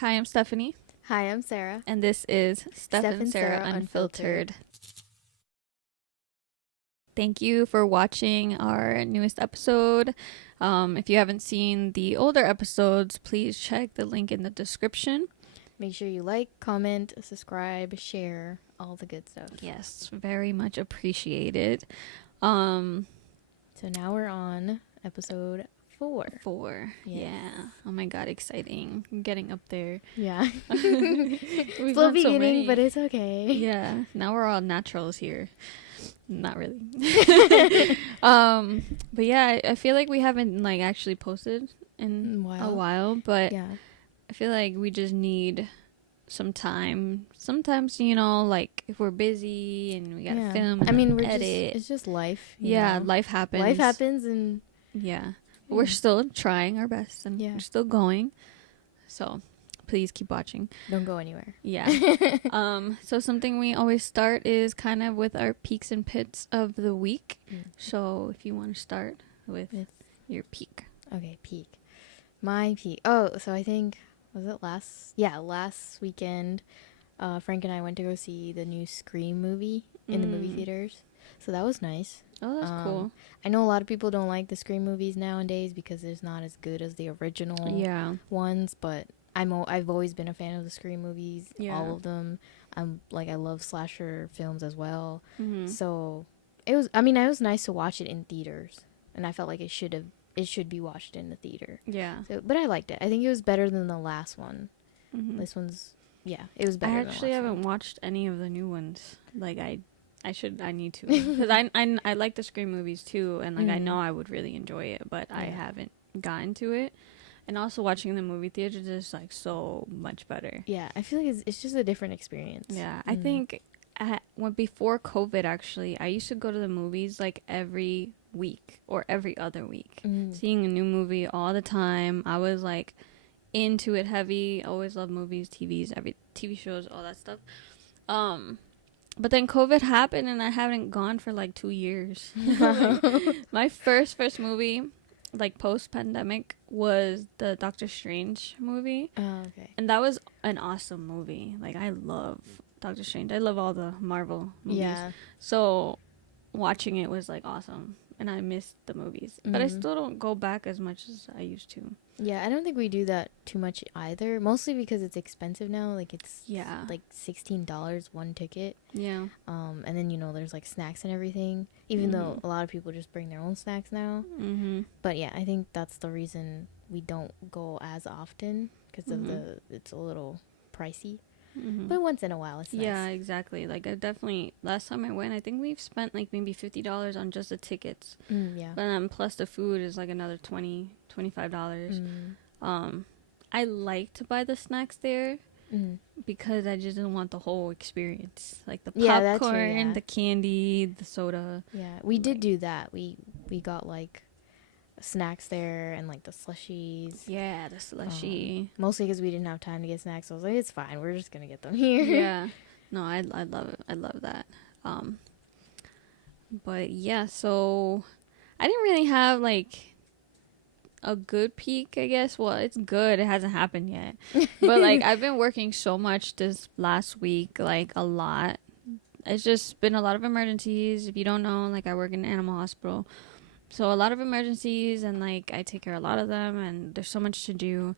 Hi, I'm Stephanie, Hi, I'm Sarah. and this is Steph and Sarah Unfiltered. Thank you for watching our newest episode. If you haven't seen the older episodes, please check the link in the description. Make sure you like, comment, subscribe, share, all the good stuff. Yes, very much appreciated. So now we're on episode 4. 4. Yes. Yeah. Oh my god, exciting. Getting up there. Yeah. We've Slow done so beginning, many. but it's okay. Yeah. Now we're all naturals here. Not really. But yeah, I feel like we haven't like actually posted in a while, but Yeah. I feel like we just need some time. Sometimes, like if we're busy and we gotta film and edit. It's just life. Yeah, know? life happens. Life happens and yeah. But we're still trying our best and we're still going. So please keep watching. Don't go anywhere. Yeah. So something we always start is kind of with our peaks and pits of the week. So if you want to start with your peak. Okay, peak. My peak. Oh, so I think, was it last weekend, Frank and I went to go see the new Scream movie in the movie theaters. So that was nice. Oh, that's cool. I know a lot of people don't like the Scream movies nowadays because it's not as good as the original ones, but I've always been a fan of the Scream movies, all of them. I love slasher films as well. So it was nice to watch it in theaters, and I felt like it should be watched in the theater. Yeah. So, but I liked it. I think it was better than the last one. This one's it was better. I actually haven't watched any of the new ones. Like I need to, because I like the Scream movies too, and like I know I would really enjoy it, but I haven't gotten to it. And also watching the movie theater is just like so much better. Yeah, I feel like it's just a different experience. Yeah, I think before COVID, actually, I used to go to the movies like every week or every other week, seeing a new movie all the time. I was like into it heavy. Always loved movies, TV shows, all that stuff. But then COVID happened, and I haven't gone for like 2 years. My first movie, like post-pandemic, was the Doctor Strange movie. Oh, okay. And that was an awesome movie. Like, I love Doctor Strange. I love all the Marvel movies. Yeah. So watching it was like awesome, and I missed the movies. But I still don't go back as much as I used to. Yeah, I don't think we do that too much either. Mostly because it's expensive now. Like it's like $16 one ticket. Yeah. And then there's like snacks and everything. Even though a lot of people just bring their own snacks now. But yeah, I think that's the reason we don't go as often, because of it's a little pricey. But once in a while, it's nice. Yeah, exactly. Like, I definitely, last time I went, I think we've spent like maybe $50 on just the tickets. Yeah. But then plus the food is like another $25. I like to buy the snacks there because I just didn't want the whole experience. Like the popcorn, the candy, the soda. Yeah, we did do that. We got like snacks there and like the slushies. Yeah, the slushie. Mostly because we didn't have time to get snacks. So I was like, it's fine. We're just gonna get them here. Yeah. No, I love it. I love that. But yeah, so I didn't really have like a good peak, I guess. Well, it's good. It hasn't happened yet. But like I've been working so much this last week, like a lot. It's just been a lot of emergencies. If you don't know, like I work in an animal hospital. So a lot of emergencies, and like I take care of a lot of them, and there's so much to do.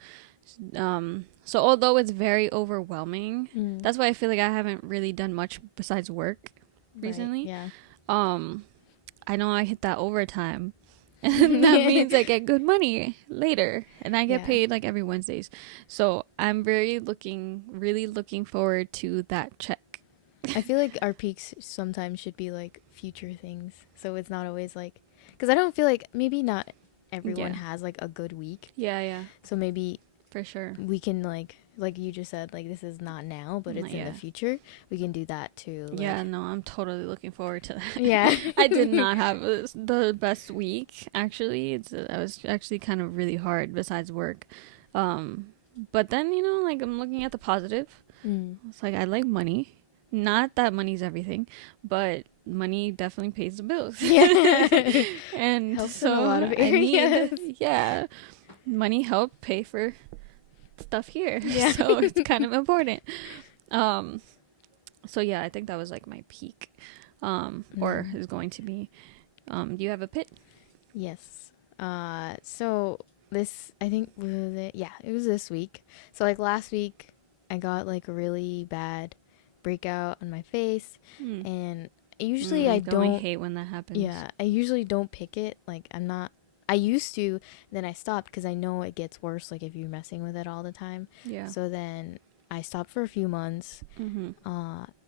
So although it's very overwhelming, that's why I feel like I haven't really done much besides work recently. Yeah. I know I hit that overtime, and that means I get good money later, and I get paid like every Wednesdays. So I'm really looking forward to that check. I feel like our peaks sometimes should be like future things, so it's not always like, because I don't feel like, maybe not everyone has like a good week. Yeah. So maybe for sure we can like you just said, like this is not now, but it's in the future. We can do that too. Like, yeah, no, I'm totally looking forward to that. Yeah. I did not have the best week, actually. I was actually kind of really hard besides work. But then, like I'm looking at the positive. It's like I like money. Not that money's everything, but money definitely pays the bills. Yeah. And helps so in a lot of areas. money help pay for stuff here. Yeah. So it's kind of important. So yeah, I think that was like my peak, or is going to be. Do you have a pit? Yes. So this, I think, was it? Yeah, it was this week. So like last week, I got like a really bad breakout on my face, and usually I don't. I hate when that happens. Yeah, I usually don't pick it. Like I'm not. I used to, then I stopped because I know it gets worse. Like if you're messing with it all the time. Yeah. So then I stopped for a few months.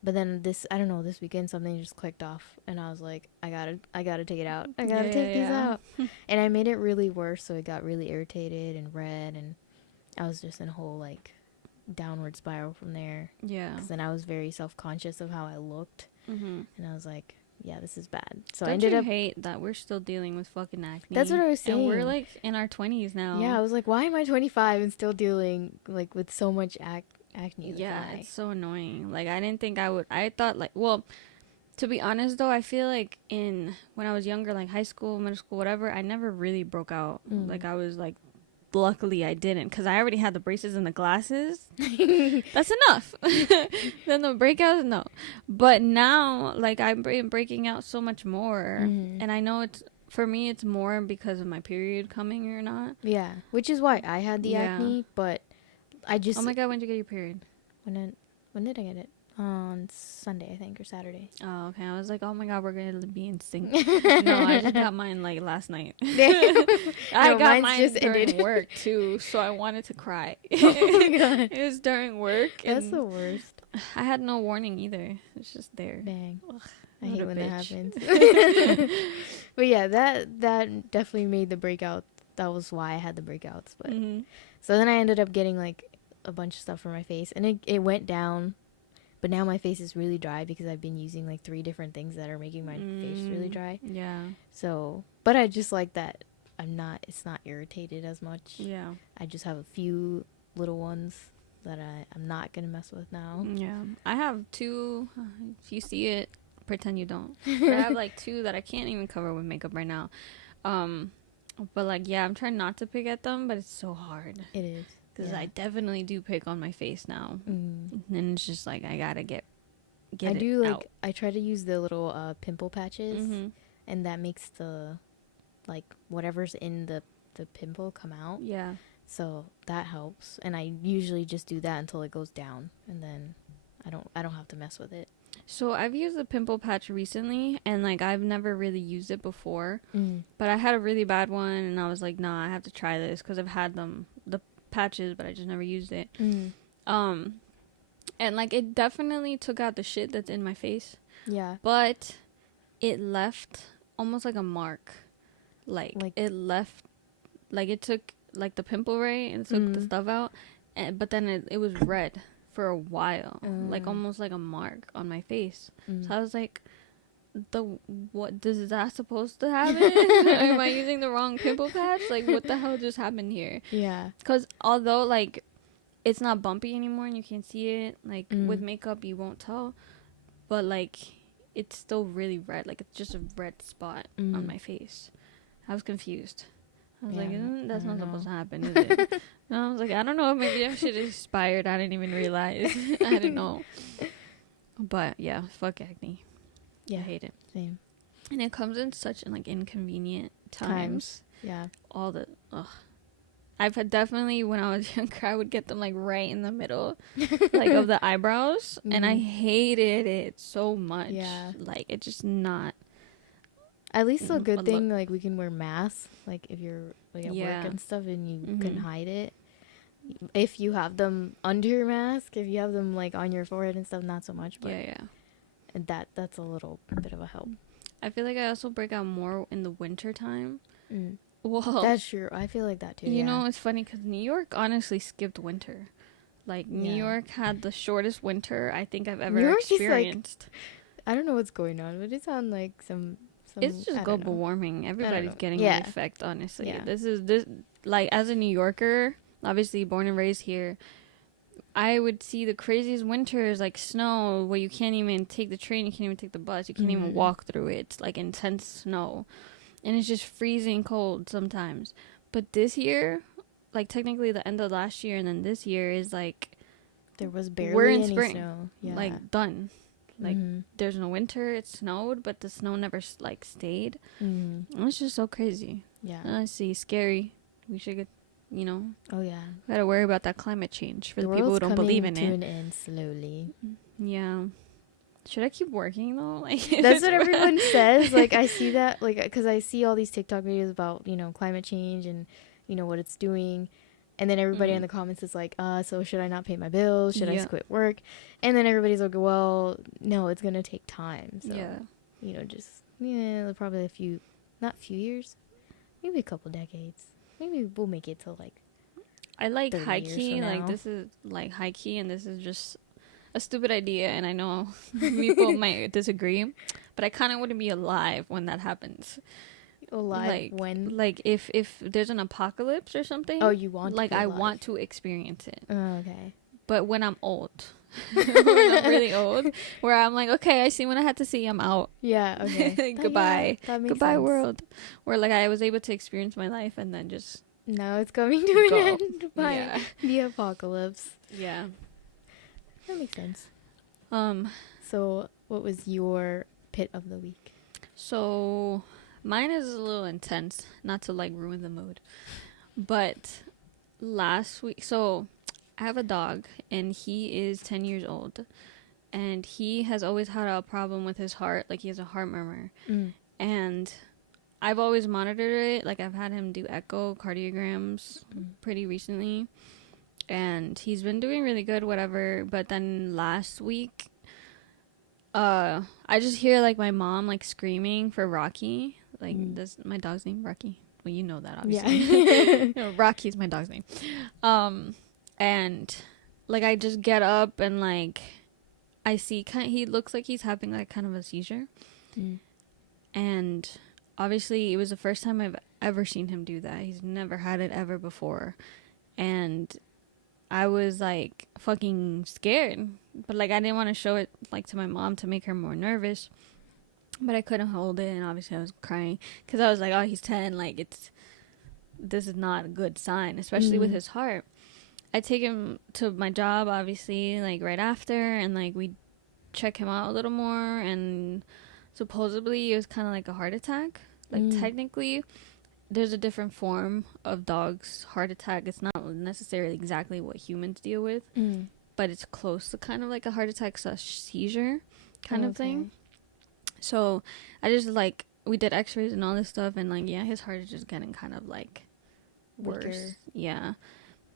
But then I don't know, this weekend something just clicked off, and I was like, I gotta take it out. I gotta take these out. And I made it really worse, so it got really irritated and red, and I was just in a whole like downward spiral from there. Yeah. Because then I was very self-conscious of how I looked, and I was like, yeah, this is bad. So Don't I ended you up hate that we're still dealing with fucking acne? That's what I was saying. And we're like in our 20s now. Yeah, I was like, why am I 25 and still dealing like with so much acne? Yeah, it's so annoying. Like I didn't think I would. I thought like, well, to be honest though, I feel like when I was younger, like high school, middle school, whatever, I never really broke out. Like I was like, luckily I didn't, because I already had the braces and the glasses. That's enough. Then the breakouts, no. But now, like I'm breaking out so much more, and I know for me it's more because of my period coming or not. Yeah, which is why I had the acne, but I just. Oh my god, when did you get your period? When did I get it? On Sunday, I think, or Saturday. Oh, okay. I was like, oh my god, we're gonna be in sync. No, I just got mine like last night. I got mine just during work too, so I wanted to cry. Oh my god. It was during work. That's the worst. I had no warning either. It's just there. Dang. Ugh, I hate when that happens. But yeah, that definitely made the breakout. That was why I had the breakouts. But so then I ended up getting like a bunch of stuff for my face, and it went down. But now my face is really dry because I've been using like 3 different things that are making my face really dry. Yeah. So, but I just like that it's not irritated as much. Yeah. I just have a few little ones that I'm not going to mess with now. Yeah. I have 2, if you see it, pretend you don't. I have like 2 that I can't even cover with makeup right now. But like, yeah, I'm trying not to pick at them, but it's so hard. It is. Because I definitely do pick on my face now. And it's just like, I gotta get I do like, out. I try to use the little pimple patches, and that makes the, like, whatever's in the pimple come out. Yeah. So that helps. And I usually just do that until it goes down, and then I don't have to mess with it. So I've used the pimple patch recently, and like I've never really used it before. But I had a really bad one, and I was like, nah, I have to try this because I've had the patches, but I just never used it. And like it definitely took out the shit that's in my face. Yeah. But it left almost like a mark. Like it left, like it took like the pimple, right, and took the stuff out, but then it was red for a while, like almost like a mark on my face. So I was like, what is that supposed to happen? Am I using the wrong pimple patch? Like, what the hell just happened here? Yeah. Because although like it's not bumpy anymore and you can't see it, like with makeup you won't tell, but like it's still really red. Like it's just a red spot on my face. I was confused. I was like, that's not supposed to happen, is it? And I was like, I don't know, maybe that shit expired. I didn't even realize. I didn't know. But yeah, fuck acne. Yeah, I hate it. Same. And it comes in such like inconvenient times. Yeah. All the I've had definitely, when I was younger, I would get them like right in the middle, like of the eyebrows, and I hated it so much. Yeah. Like it's just not. At least a good thing, like we can wear masks, like if you're like at work and stuff, and you can hide it. If you have them under your mask, if you have them like on your forehead and stuff, not so much. But and that's a little bit of a help. I feel like I also break out more in the winter time. Well, that's true. I feel like that too. You know, it's funny because New York honestly skipped winter. Like New York had the shortest winter I think I've ever experienced. Like, I don't know what's going on, but it's on like some it's just global warming. Everybody's getting the effect, honestly. Yeah. This like, as a New Yorker, obviously born and raised here, I would see the craziest winters, like snow, where you can't even take the train, you can't even take the bus, you can't even walk through it. It's like intense snow. And it's just freezing cold sometimes. But this year, like technically the end of last year and then this year is like there was barely we're in any spring. snow. Yeah. Like done. Like there's no winter. It snowed, but the snow never like stayed. It's just so crazy. Yeah. I see. Scary. We should get, you know. Oh yeah. Gotta worry about that climate change for the people who world's don't believe in coming it. to an end slowly. Yeah. Should I keep working though? Like that's what everyone says. Like I see that, like, because I see all these TikTok videos about, you know, climate change and, you know, what it's doing, and then everybody in the comments is like, so should I not pay my bills? Should I quit work? And then everybody's like, well, no, it's gonna take time. So you know, just probably not few years, maybe a couple decades. Maybe we'll make it to like. I like high key. Like this is like high key, and this is just a stupid idea, and I know people might disagree, but I kind of want to be alive when that happens. Alive like, when? Like if there's an apocalypse or something. Oh, you want like to be I alive. want to experience it. Oh, okay. But when I'm old, when I'm really old, where I'm like, okay, I see what I had to see. I'm out. Yeah. Okay. Goodbye. Goodbye, sense. world. Where like I was able to experience my life and then just. Now it's coming to an end by the apocalypse. Yeah. That makes sense. So what was your pit of the week? So mine is a little intense, not to like ruin the mood. But last week, so I have a dog and he is 10 years old and he has always had a problem with his heart. Like he has a heart murmur. And I've always monitored it. Like I've had him do echocardiograms pretty recently. And he's been doing really good, whatever. But then last week, I just hear like my mom like screaming for Rocky. Like this, my dog's name Rocky. Well, you know that obviously. Yeah. Rocky's my dog's name. And like I just get up and like I see he looks like he's having like kind of a seizure. And obviously it was the first time I've ever seen him do that. He's never had it ever before. And I was like fucking scared, but like I didn't want to show it like to my mom to make her more nervous, but I couldn't hold it, and obviously I was crying because I was like, oh, he's 10, like this is not a good sign, especially with his heart. I take him to my job obviously like right after, and like we check him out a little more, and supposedly it was kind of like a heart attack. Like technically there's a different form of dog's heart attack. It's not necessarily exactly what humans deal with, but it's close to kind of like a heart attack / seizure kind of thing. So I just like, we did x-rays and all this stuff, and like, yeah, his heart is just getting kind of like worse. Weaker. Yeah.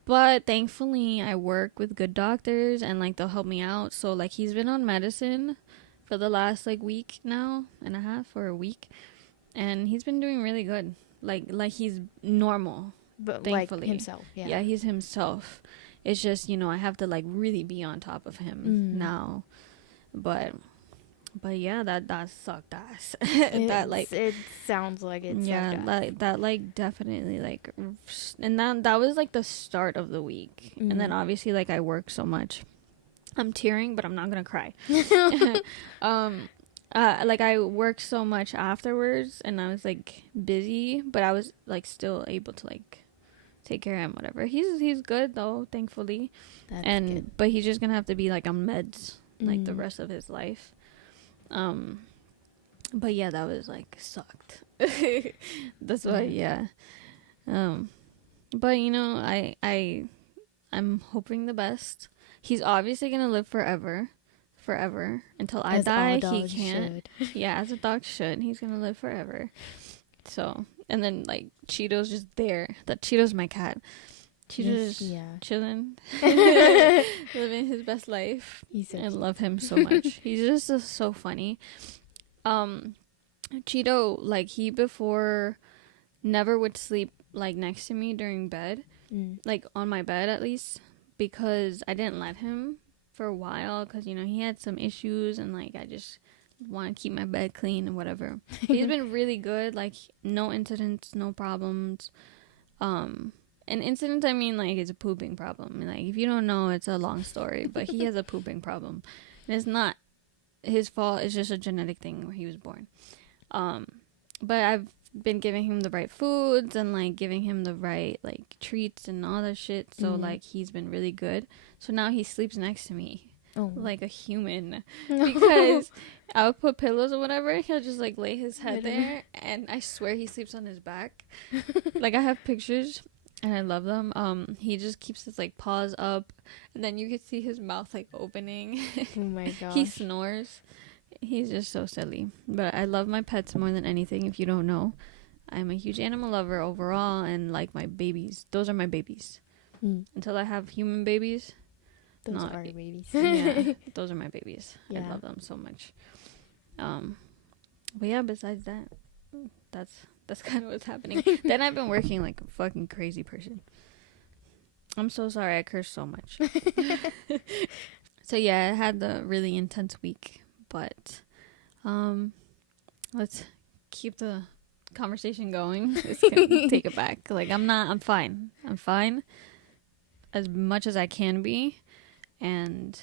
But thankfully I work with good doctors and like they'll help me out. So like he's been on medicine for the last like week now and a half or a week, and he's been doing really good. Like he's normal, but thankfully. Like himself. Yeah, he's himself. It's just, you know, I have to like really be on top of him now. But yeah, that sucked ass. That like it sounds like it. Yeah, like that like definitely like, and that was like the start of the week. And then obviously like I work so much, I'm tearing, but I'm not gonna cry. Like I worked so much afterwards and I was like busy, but I was like still able to like take care of him, whatever. He's good though, thankfully. That's good. But he's just gonna have to be like on meds like the rest of his life. But yeah, that was like sucked. That's why, yeah. But you know, I'm hoping the best. He's obviously gonna live forever until I die. He can't. Yeah, as a dog should. He's gonna live forever. So, and then like Cheeto's just there. That Cheeto's my cat. Cheeto's chilling, living his best life. I love him so much. He's just so funny. Cheeto, like he before never would sleep like next to me during bed, like on my bed at least, because I didn't let him for a while, because you know he had some issues and like I just want to keep my bed clean and whatever. He's been really good, like no incidents, no problems. An incident, I mean like it's a pooping problem. Like if you don't know, it's a long story, but he has a pooping problem, and it's not his fault. It's just a genetic thing where he was born. But I've been giving him the right foods and like giving him the right like treats and all that shit. So like he's been really good. So now he sleeps next to me. Oh. Like a human. Because I'll put pillows or whatever, he'll just like lay his head there, and I swear he sleeps on his back. Like I have pictures and I love them. He just keeps his like paws up, and then you can see his mouth like opening. Oh my gosh. He snores. He's just so silly. But I love my pets more than anything. If you don't know, I'm a huge animal lover overall, and like my babies, those are my babies. Until I have human babies, those are your babies. Yeah, those are my babies. Yeah. I love them so much. But yeah, besides that, that's kind of what's happening. Then I've been working like a fucking crazy person. I'm so sorry I cursed so much. So yeah, I had the really intense week, but let's keep the conversation going. Let's take it back. Like I'm fine. I'm fine as much as I can be, and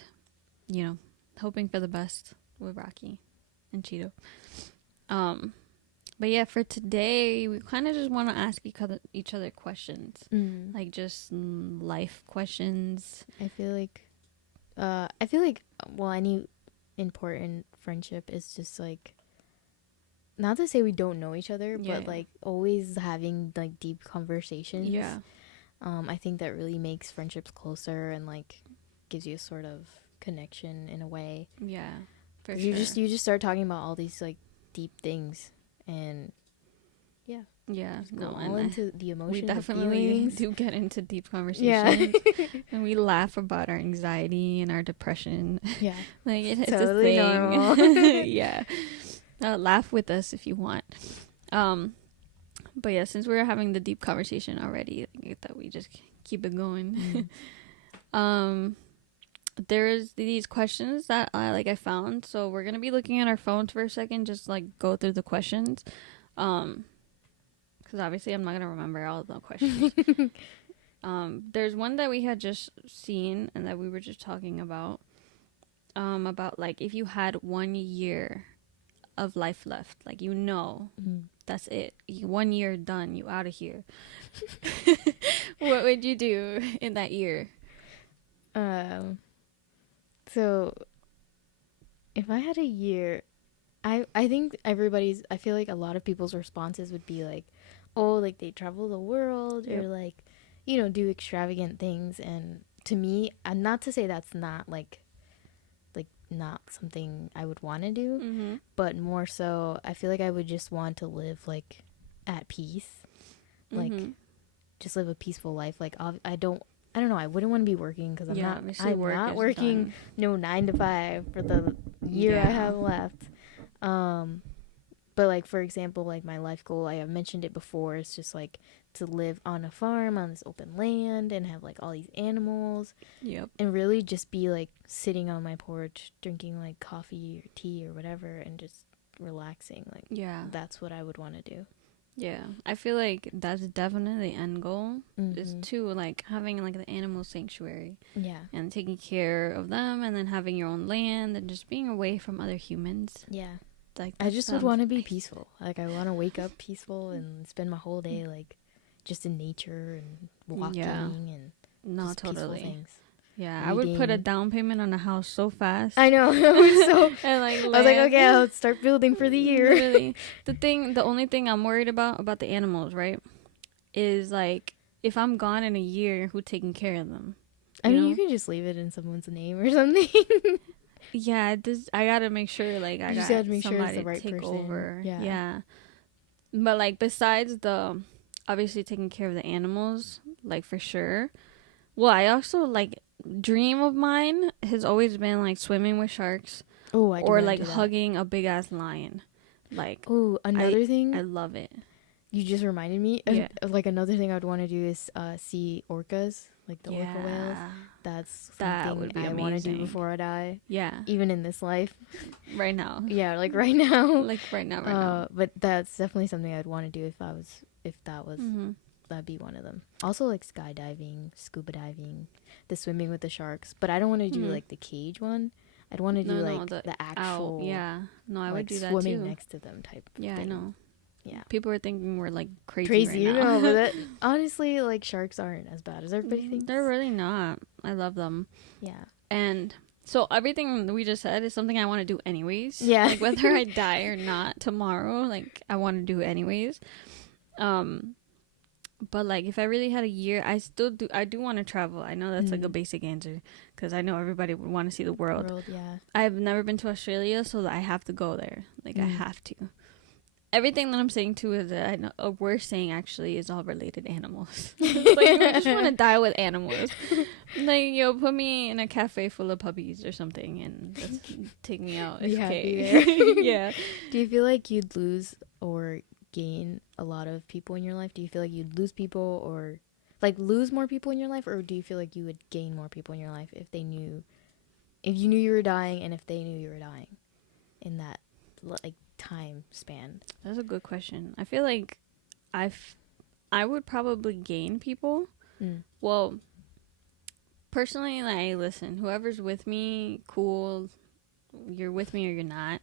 you know, hoping for the best with Rocky and Cheeto. But yeah, for today, we kind of just want to ask each other questions, like just life questions. I feel like, well, any important friendship is just like, not to say we don't know each other, but like always having like deep conversations. Yeah. I think that really makes friendships closer and like gives you a sort of connection in a way. Yeah, for sure. You just start talking about all these like deep things, and all into the emotions. We definitely do get into deep conversations, and we laugh about our anxiety and our depression. Yeah, like it's totally a thing. Normal. Yeah, laugh with us if you want. But yeah, since we're having the deep conversation already, I thought we just keep it going. There's these questions that I found, so we're gonna be looking at our phones for a second, just like go through the questions, because obviously I'm not gonna remember all the questions. There's one that we had just seen and that we were just talking about like if you had 1 year of life left, like that's it, 1 year done, you out of here. What would you do in that year? So if I had a year, I think I feel like a lot of people's responses would be like, oh, like they travel the world or like, you know, do extravagant things. And to me, and not to say that's not like not something I would want to do, but more so I feel like I would just want to live like at peace, like just live a peaceful life. Like I don't know, I wouldn't want to be working because I'm not working done. No 9 to 5 for the year I have left. But like, for example, like my life goal, I have mentioned it before, it's just like to live on a farm on this open land and have like all these animals. Yep. And really just be like sitting on my porch drinking like coffee or tea or whatever and just relaxing. Like, that's what I would want to do. Yeah, I feel like that's definitely the end goal, is to like having like the animal sanctuary. Yeah. And taking care of them, and then having your own land and just being away from other humans. Yeah. Like I just would want to be peaceful. Like I want to wake up peaceful and spend my whole day like just in nature and walking and just totally peaceful things. Yeah, reading. I would put a down payment on a house so fast. I know. And like I was like, okay, I'll start building for the year. Really. The only thing I'm worried about the animals, right, is like if I'm gone in a year, who's taking care of them? I mean, you can just leave it in someone's name or something. Yeah, I gotta make sure like I got somebody the right take person. Over. Yeah. But like besides the obviously taking care of the animals, like for sure. Well, I also like dream of mine has always been like swimming with sharks. Oh, or like hugging a big ass lion. Like another thing. I love it. You just reminded me of like another thing I'd want to do is see orcas, like the orca whales. That's something I want to do before I die. Yeah. Even in this life. Right now. Yeah, like right now. Like right now. But that's definitely something I'd want to do if that was that'd be one of them. Also like skydiving, scuba diving, the swimming with the sharks. But I don't want to do like the cage one. I'd want to do the actual I would do that swimming too. next to them type thing. I know. Yeah. People are thinking we're like crazy right you now. know, but that, honestly, like sharks aren't as bad as everybody thinks. They're really not. I love them. Yeah. And so everything we just said is something I want to do anyways. Yeah. Like whether I die or not tomorrow, like I want to do it anyways. But like if I really had a year, I do want to travel. I know that's like a basic answer because I know everybody would want to see the world. Yeah. I've never been to Australia, so I have to go there. Like I have to. Everything that I'm saying too is that I know we're saying actually is all related to animals. Like I just want to die with animals. Like put me in a cafe full of puppies or something and just take me out. Be happy there. there. Yeah. Do you feel like you'd lose or gain a lot of people in your life? Do you feel like you'd lose people or like lose more people in your life, or do you feel like you would gain more people in your life if you knew you were dying and if they knew you were dying in that like time span? That's a good question. I feel like I would probably gain people. Well, personally, like listen, whoever's with me, cool, you're with me or you're not.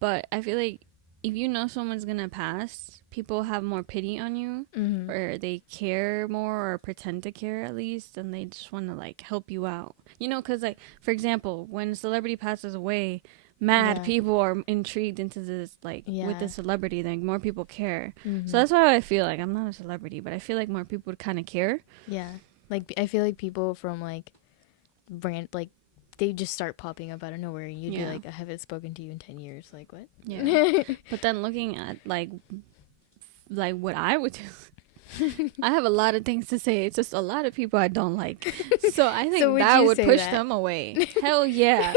But I feel like if you know someone's gonna pass, people have more pity on you, or they care more, or pretend to care at least, and they just want to like help you out. Because like for example, when a celebrity passes away, people are intrigued into this with the celebrity. Like more people care, so that's why I feel like I'm not a celebrity, but I feel like more people would kind of care. Yeah, like I feel like people from like brand like. They just start popping up out of nowhere and you'd be like, I haven't spoken to you in 10 years. Like, what? Yeah. But then looking at, like what I would do, I have a lot of things to say. It's just a lot of people I don't like. So I think that would push them away. Hell yeah.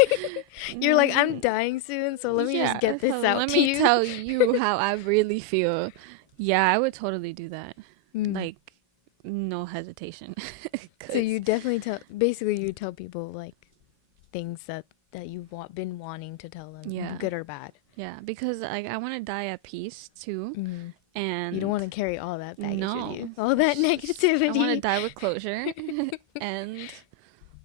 You're like, I'm dying soon, so let me just get this out to you. Let me tell you how I really feel. Yeah, I would totally do that. Like, no hesitation. So you definitely you tell people, like, things that you've been wanting to tell them, good or bad. Yeah, because like I want to die at peace too, and you don't want to carry all that baggage with you, all that negativity. I want to die with closure, and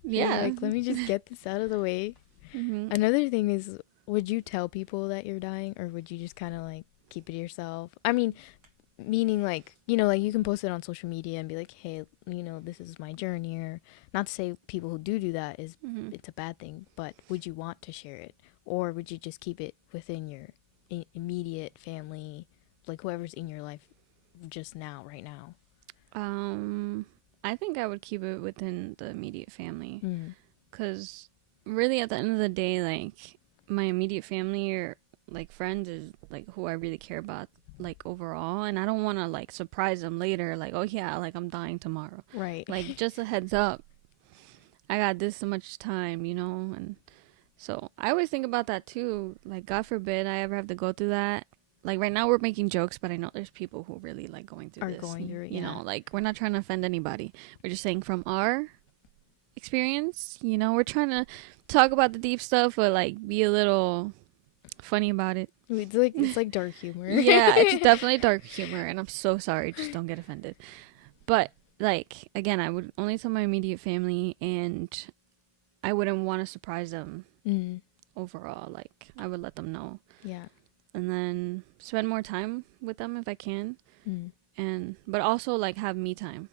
like let me just get this out of the way. Another thing is, would you tell people that you're dying, or would you just kind of like keep it to yourself? I mean, meaning like like you can post it on social media and be like, hey, this is my journey, or not to say people who do that is it's a bad thing, but would you want to share it, or would you just keep it within your immediate family, like whoever's in your life just now, right now? I think I would keep it within the immediate family, because really at the end of the day, like my immediate family or like friends is like who I really care about, like overall, and I don't want to like surprise them later, like, oh yeah, like I'm dying tomorrow, right? Like just a heads up, I got this much time, and so I always think about that too, like God forbid I ever have to go through that. Like right now we're making jokes, but I know there's people who really like going through it, you know, like we're not trying to offend anybody, we're just saying from our experience, we're trying to talk about the deep stuff but like be a little funny about it. It's like dark humor. Yeah, it's definitely dark humor, and I'm so sorry, just don't get offended. But like again, I would only tell my immediate family, and I wouldn't want to surprise them overall. Like I would let them know, and then spend more time with them if I can, but also like have me time,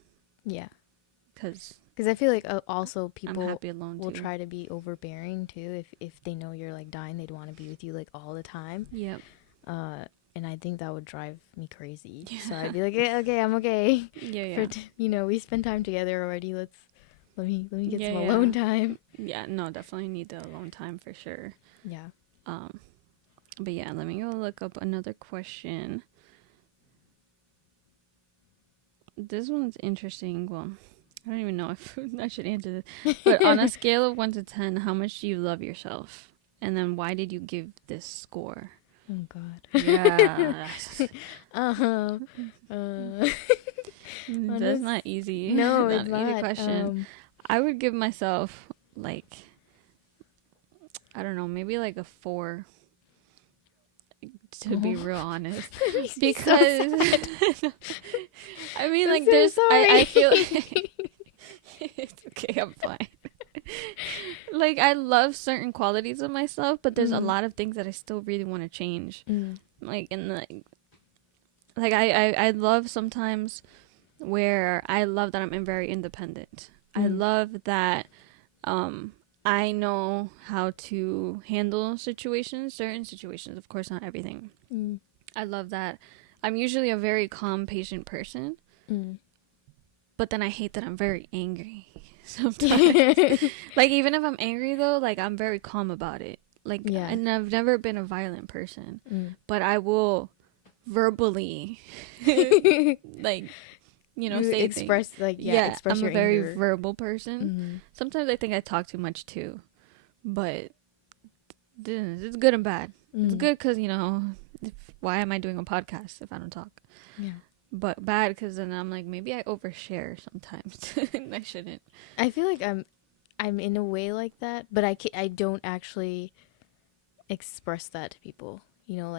because I feel like also people I'm happy alone will too. try to be overbearing too. If they know you're like dying, they'd want to be with you like all the time. Yep. And I think that would drive me crazy. Yeah. So I'd be like, okay, I'm okay. Yeah. We spend time together already. Let me get some alone time. Yeah, no, definitely need the alone time for sure. Yeah. But yeah, let me go look up another question. This one's interesting. Well, I don't even know if I should answer this. But on a scale of 1 to 10, how much do you love yourself? And then why did you give this score? Oh, God. Yeah. That's not easy. No, it's not an easy question. I would give myself, like, I don't know, maybe like a 4. To be real honest, because I mean, like, there's, I feel it's okay, I'm fine. Like, I love certain qualities of myself, but there's a lot of things that I still really want to change. like in the like I love sometimes where I love that I'm very independent. I love that I know how to handle certain situations, of course not everything. I love that I'm usually a very calm, patient person. But then I hate that I'm very angry sometimes. Like, even if I'm angry, though, like, I'm very calm about it. Like, and I've never been a violent person. But I will verbally, like, you know, say express, things. like, express I'm your a very anger. verbal person. Sometimes I think I talk too much, too. But it's good and bad. It's good because, you know, why am I doing a podcast if I don't talk? Yeah. But bad because then I'm like, maybe I overshare sometimes. I shouldn't. I feel like I'm in a way like that, but I don't actually express that to people. You know,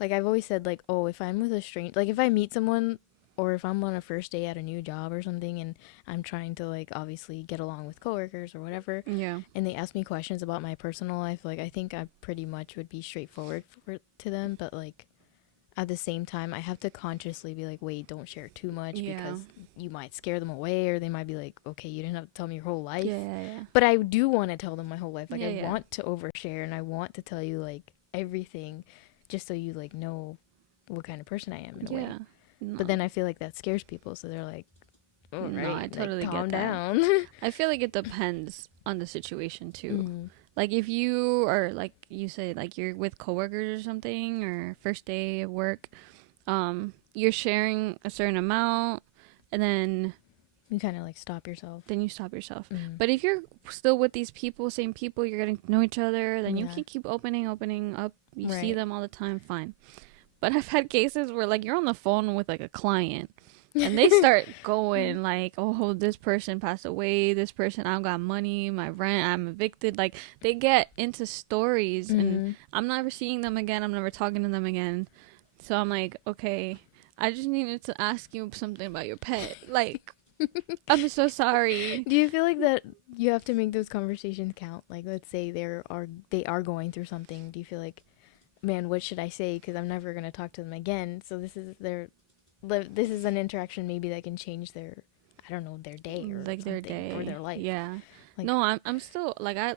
like I've always said, like, oh, if I'm with a stranger, like if I meet someone or if I'm on a first day at a new job or something and I'm trying to, like, obviously get along with coworkers or whatever, and they ask me questions about my personal life, like, I think I pretty much would be straightforward to them, but, like, at the same time, I have to consciously be like, wait, don't share too much because you might scare them away, or they might be like, okay, you didn't have to tell me your whole life. But I do want to tell them my whole life. Like, I want to overshare and I want to tell you, like, everything just so you, like, know what kind of person I am in a way. No. But then I feel like that scares people, so they're like, all right, no, I totally like, calm get that. down. I feel like it depends on the situation too. Like, if you are, like you say, like you're with coworkers or something, or first day of work, you're sharing a certain amount, and then you kind of, like, stop yourself. Then you stop yourself. But if you're still with these people, same people, you're getting to know each other, then you can keep opening up. You see them all the time, fine. But I've had cases where, like, you're on the phone with, like, a client, and they start going, like, oh, this person passed away, this person, I don't got money, my rent, I'm evicted. Like, they get into stories, and I'm never seeing them again, I'm never talking to them again. So I'm like, okay, I just needed to ask you something about your pet. Like, I'm so sorry. Do you feel like that you have to make those conversations count? Like, let's say they are going through something. Do you feel like, man, what should I say? Because I'm never gonna talk to them again. So this is an interaction maybe that can change their, I don't know, their day or like their day or their life. Yeah. Like, no, I'm still like, I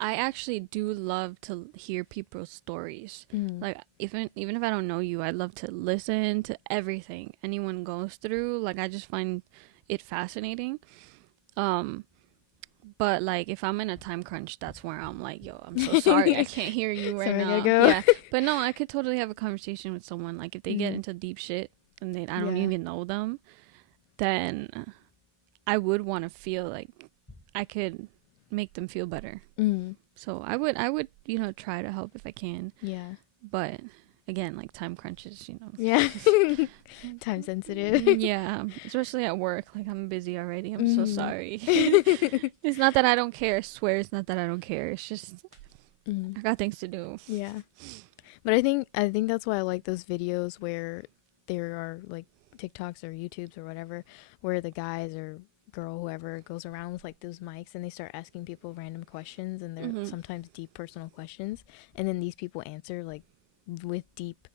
actually do love to hear people's stories. Like, even if I don't know you, I love to listen to everything anyone goes through. Like, I just find it fascinating. But, like, if I'm in a time crunch, that's where I'm like, yo, I'm so sorry, I can't hear you right now. Go. Yeah, but no, I could totally have a conversation with someone. Like, if they get into deep shit and I don't even know them, then I would want to feel like I could make them feel better. So I would, you know, try to help if I can. Yeah. But again, like, time crunches, you know. Yeah. Time sensitive. Yeah, especially at work. Like, I'm busy already. I'm so sorry. It's not that I don't care. I swear it's not that I don't care. It's just I got things to do. Yeah. But I think that's why I like those videos where there are, like, TikToks or YouTubes or whatever, where the guys or girl, whoever, goes around with, like, those mics and they start asking people random questions, and they're sometimes deep personal questions, and then these people answer, like, with deep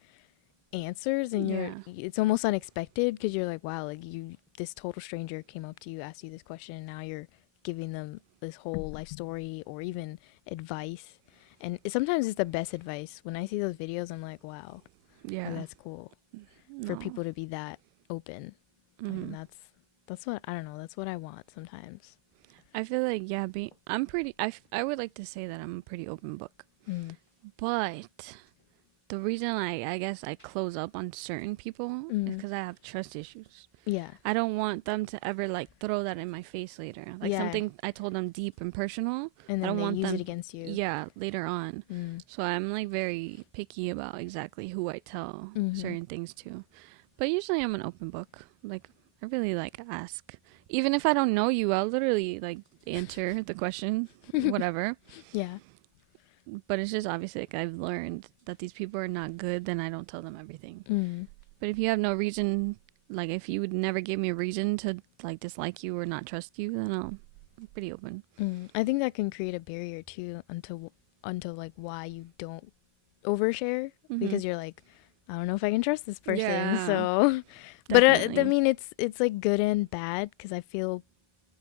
answers, and it's almost unexpected because you're like, wow, like, this total stranger came up to you, asked you this question, and now you're giving them this whole life story or even advice. And sometimes it's the best advice. When I see those videos, I'm like, wow, yeah, that's cool for people to be that open. And that's what, I don't know, that's what I want sometimes. I feel like, I would like to say that I'm a pretty open book. But the reason I guess I close up on certain people is because I have trust issues. Yeah. I don't want them to ever, like, throw that in my face later. Like, something I told them deep and personal. And then I don't they want use them, it against you. Yeah, later on. So I'm, like, very picky about exactly who I tell certain things to. But usually I'm an open book. Like, I really, like, ask. Even if I don't know you, I'll literally, like, answer the question, whatever. Yeah. But it's just obviously, like, I've learned that these people are not good, then I don't tell them everything. But if you have no reason, like, if you would never give me a reason to, like, dislike you or not trust you, then I'm pretty open. I think that can create a barrier too until like why you don't overshare because you're like, I don't know if I can trust this person. Yeah, so, but I mean, it's like good and bad because I feel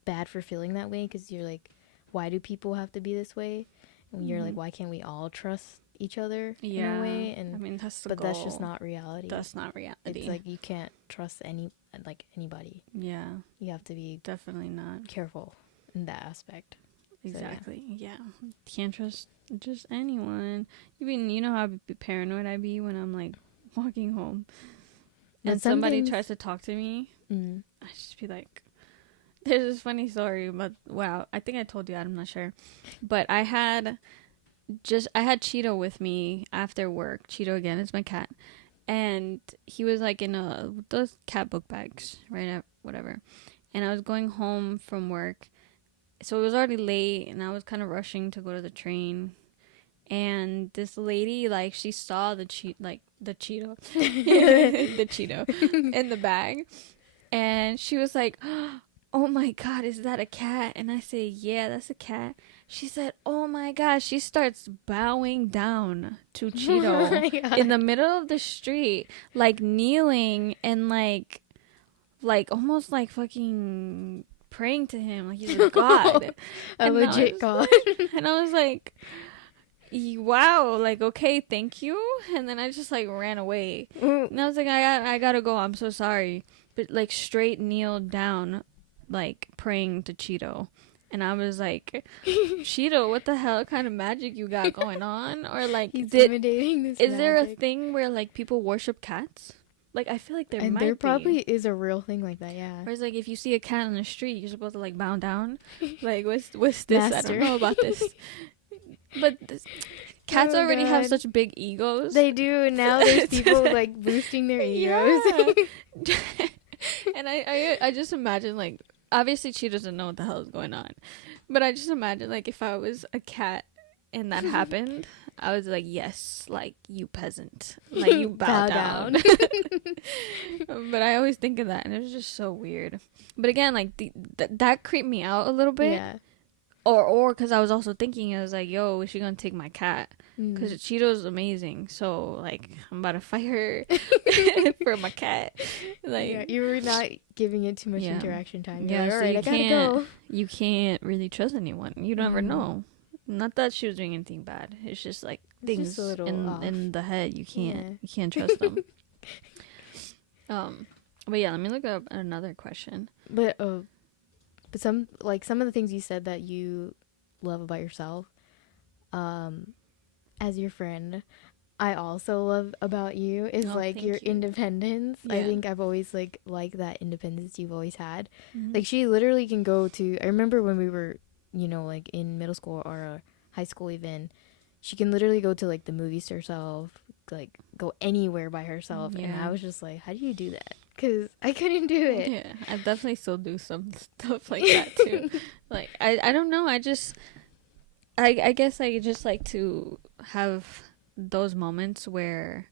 bad for feeling that way because you're like, why do people have to be this way? And you're like, why can't we all trust each other in a way? And I mean, that's the but goal. that's just not reality. That's not reality. It's like you can't trust anybody. Yeah, you have to be definitely not careful in that aspect. Exactly. So, yeah. Can't trust just anyone. Even you know how paranoid I be when I'm like walking home and somebody tries to talk to me. I just be like, there's this funny story about, wow, I think I told you that, I'm not sure, but I had Cheeto with me after work. Cheeto again is my cat, and he was like in those cat book bags, right? Whatever. And I was going home from work, so it was already late, and I was kind of rushing to go to the train. And this lady, like, she saw the Cheeto, the Cheeto in the bag, and she was like, "Oh my God, is that a cat?" And I say, "Yeah, that's a cat." She said, "Oh my God." She starts bowing down to Cheeto in the middle of the street, like kneeling and like almost like fucking praying to him like he's a god. A legit god. And I was like, wow, like, okay, thank you. And then I just like ran away. And I was like, I gotta go, I'm so sorry. But like straight kneeled down, like praying to Cheeto. And I was like, Cheeto, what the hell kind of magic you got going on? Or like, is there a thing where like people worship cats? Like, I feel like there probably is a real thing like that, yeah. Whereas, like, if you see a cat on the street, you're supposed to, like, bow down. Like, what's this? Master. I don't know about this. But cats already have such big egos. They do, and now there's people, like, boosting their egos. Yeah. And I just imagine, like, obviously she doesn't know what the hell is going on. But I just imagine, like, if I was a cat and that happened, I was like, yes, like, you peasant. Like, you bow down. But I always think of that, and it was just so weird. But again, like, that creeped me out a little bit. Yeah. Or because I was also thinking, I was like, yo, is she going to take my cat? Because Cheeto's amazing. So, like, I'm about to fight her for my cat. Like, yeah, you were not giving it too much interaction time. You're yeah, like, all right, I gotta go. You can't really trust anyone. You never know. Not that she was doing anything bad. It's just like things in the head. You can't trust them. But yeah, let me look up another question. But some of the things you said that you love about yourself, as your friend, I also love about you is like your independence. Yeah. I think I've always like that independence you've always had. Like she literally can go to. I remember when we were, like in middle school or high school even, she can literally go to like the movies herself, like go anywhere by herself. Yeah. And I was just like, how do you do that? Because I couldn't do it. Yeah, I definitely still do some stuff like that too. Like I don't know. I guess I just like to have those moments where,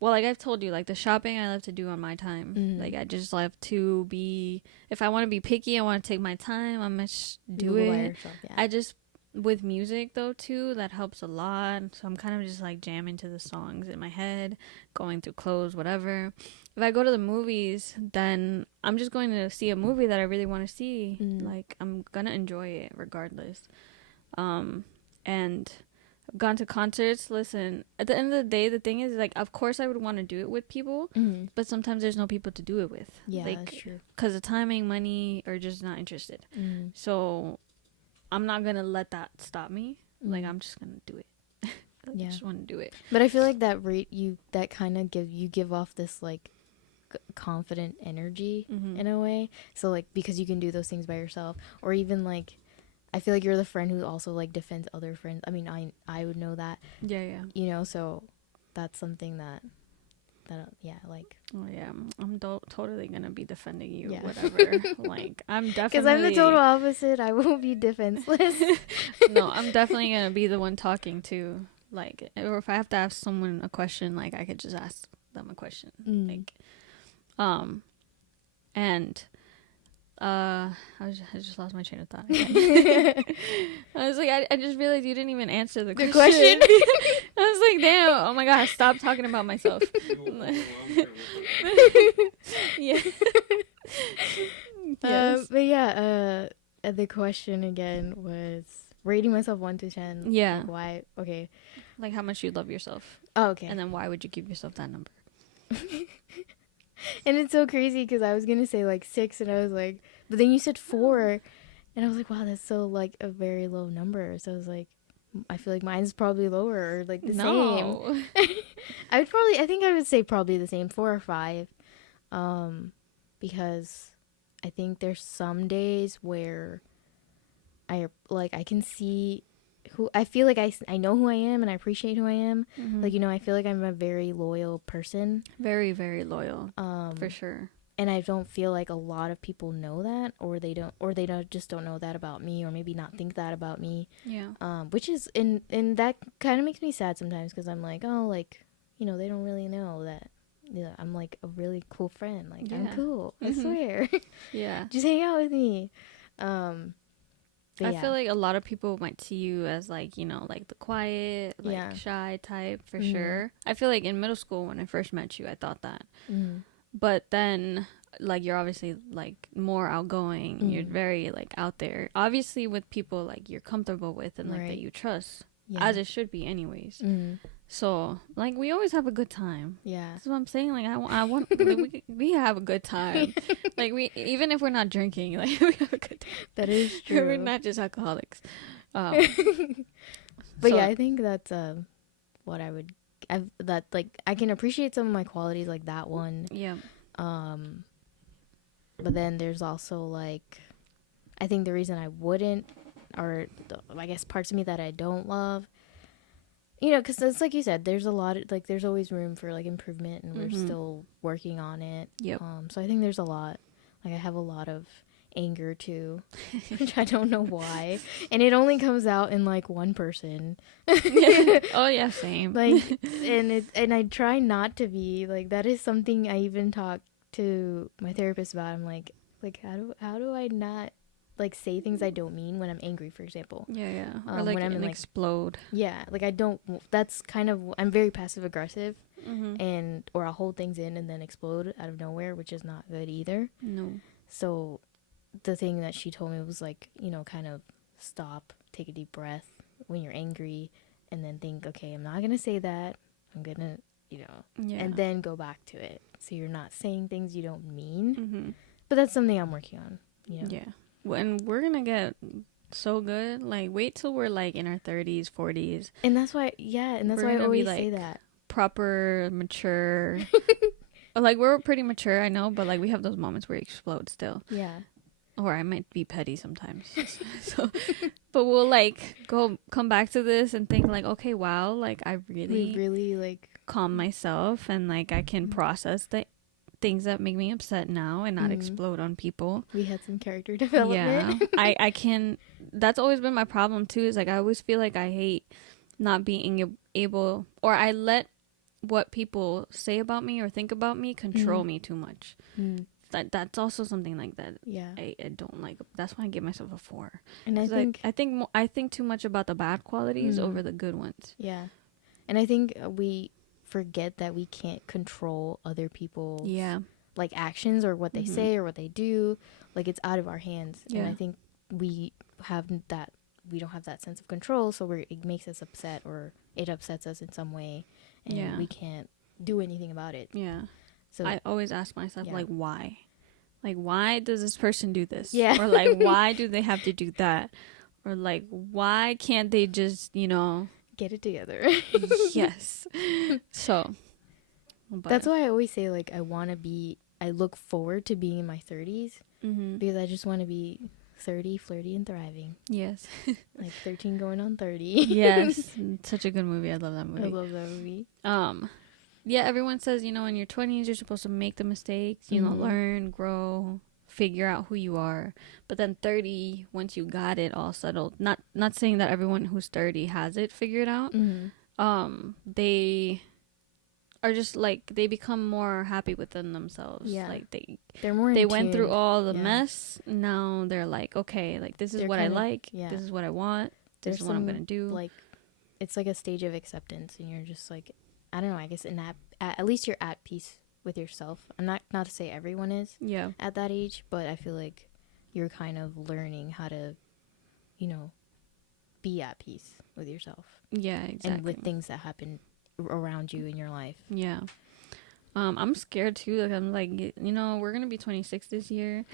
well, like I've told you, like the shopping I love to do on my time. Like I just love to be, if I want to be picky, I want to take my time, I'm gonna do it. Yourself, yeah. I just, with music though too, that helps a lot. So I'm kind of just like jamming to the songs in my head, going through clothes, whatever. If I go to the movies, then I'm just going to see a movie that I really want to see. Like I'm gonna enjoy it regardless. And I've gone to concerts. Listen, at the end of the day, the thing is, like, of course I would want to do it with people, but sometimes there's no people to do it with. Yeah, like, that's true. Because of timing, money, or just not interested. So I'm not going to let that stop me. Like, I'm just going to do it. I just want to do it. But I feel like that kind of give off this, like, confident energy in a way. So, like, because you can do those things by yourself. Or even, like, I feel like you're the friend who also like defends other friends. I mean, I would know that. Yeah. So that's something that like. Oh yeah, I'm totally gonna be defending you. Yeah. Whatever. Like I'm definitely. Because I'm the total opposite. I will be defenseless. No, I'm definitely gonna be the one talking to. Like, or if I have to ask someone a question, like I could just ask them a question. Like, and I just lost my train of thought again. I was like, I just realized you didn't even answer the question. I was like, damn, oh my god, stop talking about myself. Yeah. Yes. But yeah, the question again was rating myself 1 to 10. Yeah. Like why? Okay. Like how much you love yourself. Oh, okay. And then why would you give yourself that number? And it's so crazy because I was gonna say like 6, and I was like, but then you said 4, and I was like, wow, that's so like a very low number. So I was like, I feel like mine's probably lower or like the same. I think I would say probably the same, 4 or 5, because I think there's some days where I can see who I feel like I know who I am and I appreciate who I am. Mm-hmm. Like, you know, I feel like I'm a very loyal person. Very, very loyal. For sure. And I don't feel like a lot of people know that, or they just don't know that about me, or maybe not think that about me. Yeah. Which is and that kind of makes me sad sometimes because I'm like, oh, like, you know, they don't really know that. Yeah, I'm like a really cool friend. Like, yeah. I'm cool. I swear. Yeah. Just hang out with me. I feel like a lot of people might see you as like, you know, like the quiet, like shy type for sure. I feel like in middle school when I first met you, I thought that. But then like you're obviously like more outgoing. You're very like out there. Obviously with people like you're comfortable with and like that you trust. As it should be anyways. So like we always have a good time. Yeah, that's what I'm saying. Like I want like, we have a good time. Like we, even if we're not drinking, like we have a good time. That is true. We're not just alcoholics. But so, yeah, I think that's what I would. That like I can appreciate some of my qualities like that one. Yeah. But then there's also like, I think the reason I wouldn't, or I guess parts of me that I don't love. You know, because it's like you said, there's a lot of, like, there's always room for, like, improvement, and we're still working on it. Yep. So I think there's a lot. Like, I have a lot of anger, too, which I don't know why. And it only comes out in, like, one person. Oh, yeah, same. Like, and I try not to be. Like, that is something I even talk to my therapist about. I'm like, how do I not like say things I don't mean when I'm angry, for example. Yeah. Or like when I'm like explode. Yeah, like I don't. That's kind of, I'm very passive aggressive, and or I'll hold things in and then explode out of nowhere, which is not good either. No. So, the thing that she told me was like, you know, kind of stop, take a deep breath when you're angry, and then think, okay, I'm not gonna say that. I'm gonna, you know, and then go back to it. So you're not saying things you don't mean. But that's something I'm working on. You know? Yeah. And we're gonna get so good. Like, wait till we're like in our 30s, 40s. And that's why, and that's why I always say that. Proper, mature. Like, we're pretty mature, I know, but like we have those moments where we explode still. Yeah. Or I might be petty sometimes. So, but we'll like come back to this and think like, okay, wow, like I really like calm myself and like I can process the things that make me upset now and not explode on people. We had some character development. Yeah. I can, that's always been my problem too, is like I always feel like I hate not being able, or I let what people say about me or think about me control me too much. That's also something like that. Yeah, I don't like. That's why I give myself a 4. And I think too much about the bad qualities over the good ones. Yeah, and I think we forget that we can't control other people's like actions or what they say or what they do. Like, it's out of our hands. Yeah. And I think we don't have that sense of control, so it makes us upset, or it upsets us in some way, and we can't do anything about it. Yeah. So I always ask myself, like, why? Like, why does this person do this? Yeah. Or like, why do they have to do that? Or like, why can't they just, you know, get it together? Yes. So that's why I always say, like, I look forward to being in my 30s because I just want to be 30, flirty, and thriving. Yes. Like 13 going on 30. Yes. Such a good movie. I love that movie. I love that movie. Yeah, everyone says, you know, in your 20s, you're supposed to make the mistakes, you know, learn, grow, figure out who you are. But then 30, once you got it all settled, not saying that everyone who's 30 has it figured out. They are just like they become more happy within themselves. Yeah, like they went through all the yeah. mess. Now they're like, okay, like this is They're what I like. yeah. This is what I want. This is what I'm gonna do. Like, it's like a stage of acceptance, and you're just like, I don't know. I guess at least you're at peace with yourself. I'm not to say everyone is. Yeah. At that age, but I feel like you're kind of learning how to, you know, be at peace with yourself. Yeah, exactly. And with things that happen around you in your life. Yeah. I'm scared too. Like I'm like, you know, we're gonna be 26 this year,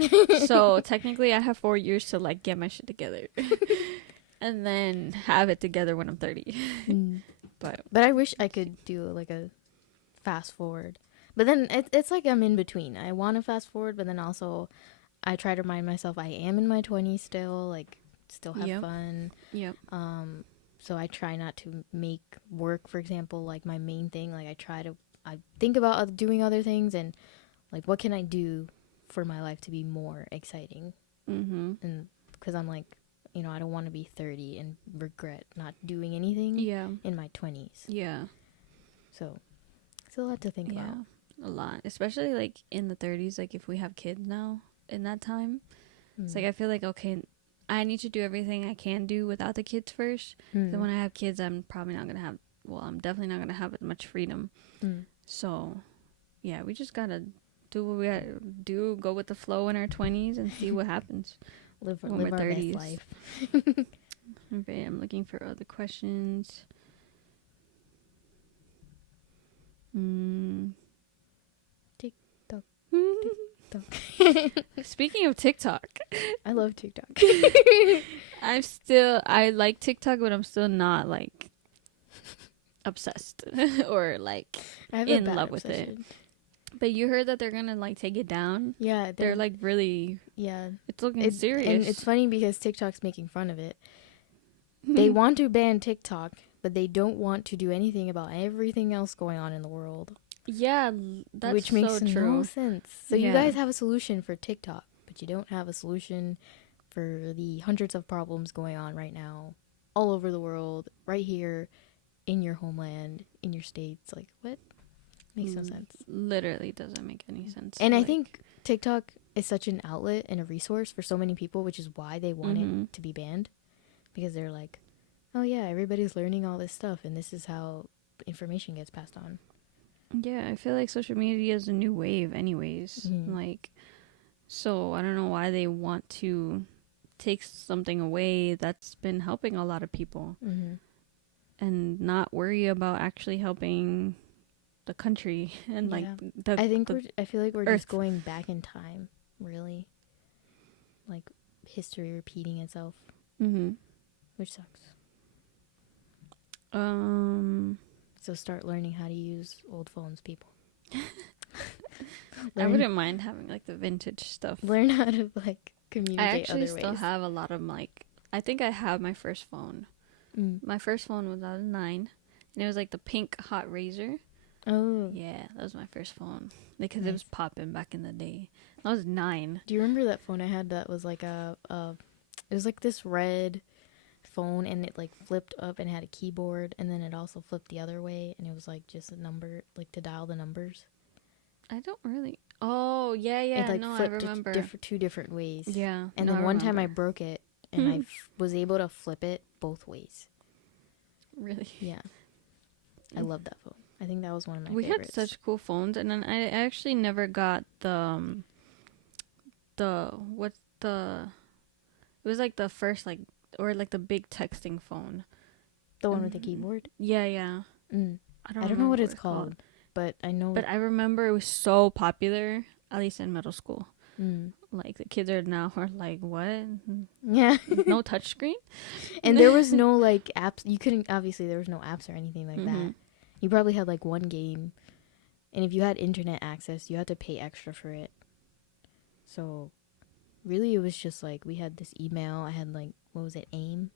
so technically I have 4 years to like get my shit together, and then have it together when I'm 30. But I wish I could do like a fast forward. But then it's like I'm in between. I want to fast forward, but then also I try to remind myself I am in my 20s still, like still have fun. Yep. So I try not to make work, for example, like my main thing. Like I think about doing other things and like what can I do for my life to be more exciting. Mm-hmm. And because I'm like, you know, I don't want to be 30 and regret not doing anything in my 20s. Yeah. So it's a lot to think about. A lot, especially like in the 30s, like if we have kids now in that time. It's like I feel like, okay, I need to do everything I can do without the kids first. Then when I have kids, I'm probably not gonna have, well, I'm definitely not gonna have as much freedom. So yeah, we just gotta do what we gotta do, go with the flow in our 20s and see what happens. live our best life. Okay, I'm looking for other questions. TikTok. Speaking of TikTok, I love TikTok. I like TikTok, but I'm still not like obsessed or like in love with it. But you heard that they're gonna like take it down. Yeah, they're like really. Yeah, it's looking serious. And it's funny because TikTok's making fun of it. They want to ban TikTok, but they don't want to do anything about everything else going on in the world. Yeah, that's which makes so true. No sense. So you guys have a solution for TikTok, but you don't have a solution for the hundreds of problems going on right now, all over the world, right here, in your homeland, in your states. Like, what? Makes no sense. Literally doesn't make any sense. And I think TikTok is such an outlet and a resource for so many people, which is why they want it to be banned. Because they're like, oh yeah, everybody's learning all this stuff, and this is how information gets passed on. Yeah, I feel like social media is a new wave anyways. Like, so I don't know why they want to take something away that's been helping a lot of people and not worry about actually helping the country and like I feel like we're just going back in time, really. Like history repeating itself. Which sucks. So start learning how to use old phones, people. I wouldn't mind having like the vintage stuff. Learn how to like communicate other ways. I actually still have a lot of like, I think I have my first phone. My first phone was, I was 9, and it was like the pink hot razor. Oh. Yeah, that was my first phone. Because it was popping back in the day. I was 9. Do you remember that phone I had that was like it was like this red phone, and it like flipped up and had a keyboard, and then it also flipped the other way, and it was like just a number, like to dial the numbers. I don't really. Oh yeah, it like no, flipped I remember. Two different ways. Yeah, and then one time I broke it, and I was able to flip it both ways. Really? Yeah. I love that phone. I think that was one of my favorites. We had such cool phones, and then I actually never got it was like the first like, or like the big texting phone. The one with the keyboard? Yeah. I don't know what it's called, but I know. But I remember it was so popular, at least in middle school. Like the kids are like, what? Yeah. No touchscreen? And there was no like apps. You couldn't, obviously there was no apps or anything like that. You probably had like one game, and if you had internet access, you had to pay extra for it. So really it was just like, we had this email. I had like, what was it, AIM?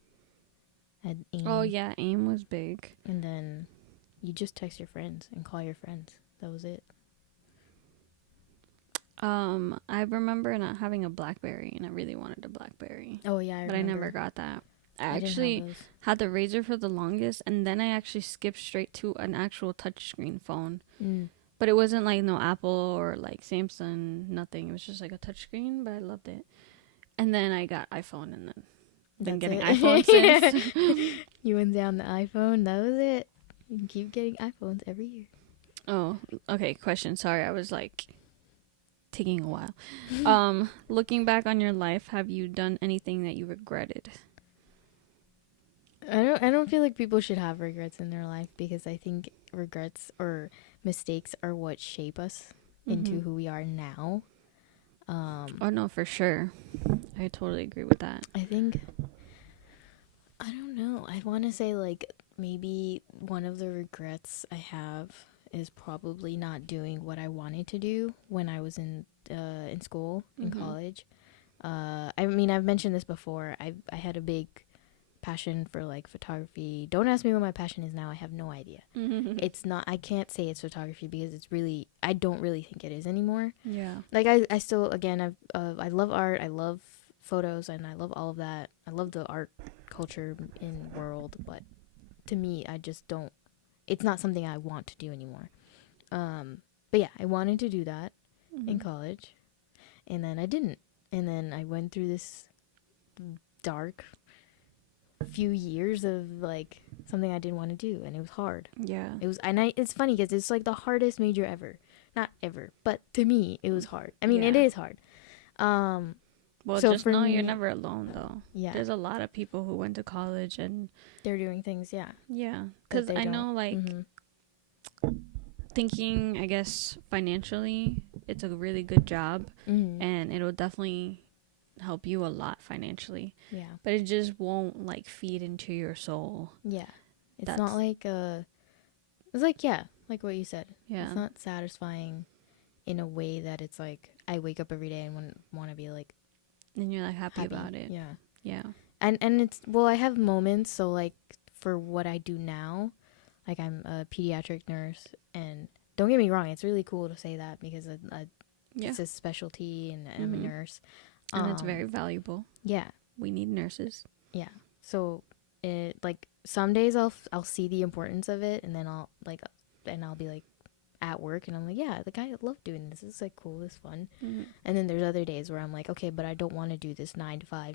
I had AIM. Oh yeah, AIM was big. And then you just text your friends and call your friends. That was it. I remember not having a BlackBerry, and I really wanted a BlackBerry. Oh yeah, but I never got that. I actually had the Razor for the longest, and then I actually skipped straight to an actual touchscreen phone. But it wasn't like no Apple or like Samsung, nothing. It was just like a touchscreen, but I loved it. And then I got iPhone, and then been getting iPhone since. You went down the iPhone. That was it. You can keep getting iPhones every year. Oh, okay. Question. Sorry, I was like taking a while. Looking back on your life, have you done anything that you regretted? I don't feel like people should have regrets in their life, because I think regrets or mistakes are what shape us into who we are now. Oh no, for sure. I totally agree with that. I think, I don't know. I want to say like maybe one of the regrets I have is probably not doing what I wanted to do when I was in school, in college. I mean, I've mentioned this before. I had a big passion for like photography. Don't ask me what my passion is now. I have no idea. It's not, I can't say it's photography, because it's really, I don't really think it is anymore. Yeah. Like I still, again, I love art. I love photos, and I love all of that. I love the art culture in the world, but to me, I just don't, it's not something I want to do anymore. But yeah, I wanted to do that in college, and then I didn't. And then I went through this dark few years of like something I didn't want to do, and it was hard. Yeah. It was, and it's funny because it's like the hardest major ever. Not ever, but to me, it was hard. I mean, it is hard. Well, so just know you're never alone, though. Yeah. There's a lot of people who went to college and they're doing things, yeah. Yeah. Because I know, like, thinking, I guess, financially, it's a really good job. And it'll definitely help you a lot financially. Yeah. But it just won't, like, feed into your soul. Yeah. It's not like, it's like, yeah, like what you said. Yeah. It's not satisfying in a way that it's like, I wake up every day and want to be like, and you're like happy about it. Yeah. Yeah. And it's, well, I have moments. So like for what I do now, like I'm a pediatric nurse, and don't get me wrong, it's really cool to say that, because it's a specialty, and I'm a nurse. And it's very valuable. Yeah. We need nurses. Yeah. So it, like, some days I'll see the importance of it, and then I'll be like at work, and I'm like, yeah, like I love doing this. It's like cool, it's fun. And then there's other days where I'm like, okay, but I don't want to do this 9 to 5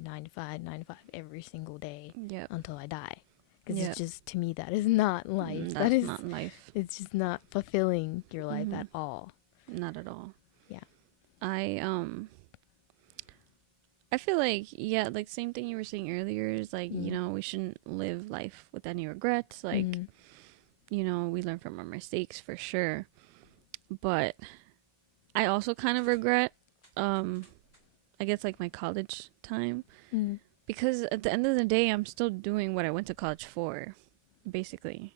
every single day until I die, because it's just, to me, that is not life. That is not life. It's just not fulfilling your life at all. Not at all. Yeah. I feel like, yeah, like same thing you were saying earlier is like, you know, we shouldn't live life with any regrets. Like, you know, we learn from our mistakes for sure. But I also kind of regret, I guess, like my college time. Because at the end of the day, I'm still doing what I went to college for, basically.